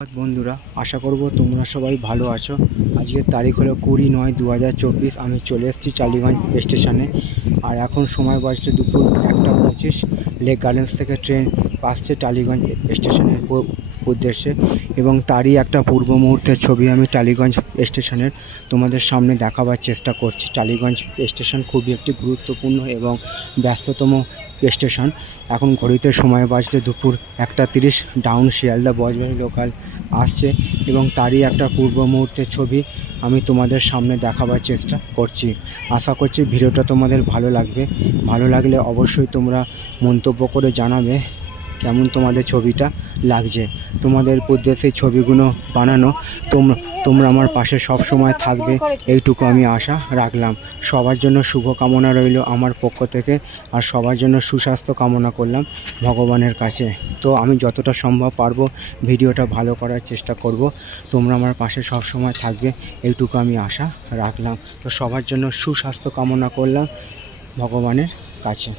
বন্ধুরা। আশা করব তোমরা সবাই ভালো আছো। আজকের তারিখ হলো কুড়ি নয় দু আমি চলে এসেছি টালিগঞ্জ স্টেশনে। আর এখন সময় বাজছে দুপুর একটা পঁচিশ। লেক গার্ডেন্স থেকে ট্রেন আসছে টালিগঞ্জ স্টেশনের উদ্দেশ্যে। এবং তারই একটা পূর্ব মুহূর্তের ছবি আমি টালিগঞ্জ স্টেশনের তোমাদের সামনে দেখাবার চেষ্টা করছি। টালিগঞ্জ স্টেশন খুবই একটি গুরুত্বপূর্ণ এবং ব্যস্ততম স্টেশন। এখন ঘড়িতে সময় বাজলে দুপুর একটা তিরিশ। ডাউন শিয়ালদা বজবাড়ি লোকাল আসছে এবং তারই একটা পূর্ব মুহূর্তের ছবি আমি তোমাদের সামনে দেখাবার চেষ্টা করছি। আশা করছি ভিডিওটা তোমাদের ভালো লাগবে। ভালো লাগলে অবশ্যই তোমরা মন্তব্য করে জানাবে। কেমন তোমাদের ছবিটা লাগছে? তোমাদের উদ্দেশ্যে ছবিগুলো বানানো তোমরা তোমরা আমার পাশে সব সময় থাকবে, এইটুকু আমি আশা রাখলাম। সবার জন্য শুভ কামনা রইল আমার পক্ষ থেকে, আর সবার জন্য সুস্বাস্থ্য কামনা করলাম ভগবানের কাছে। তো আমি যতটা সম্ভব পারব ভিডিওটা ভালো করার চেষ্টা করব। তোমরা আমার পাশে সব সময় থাকবে, এইটুকু আমি আশা রাখলাম। তো সবার জন্য সুস্বাস্থ্য কামনা করলাম ভগবানের কাছে।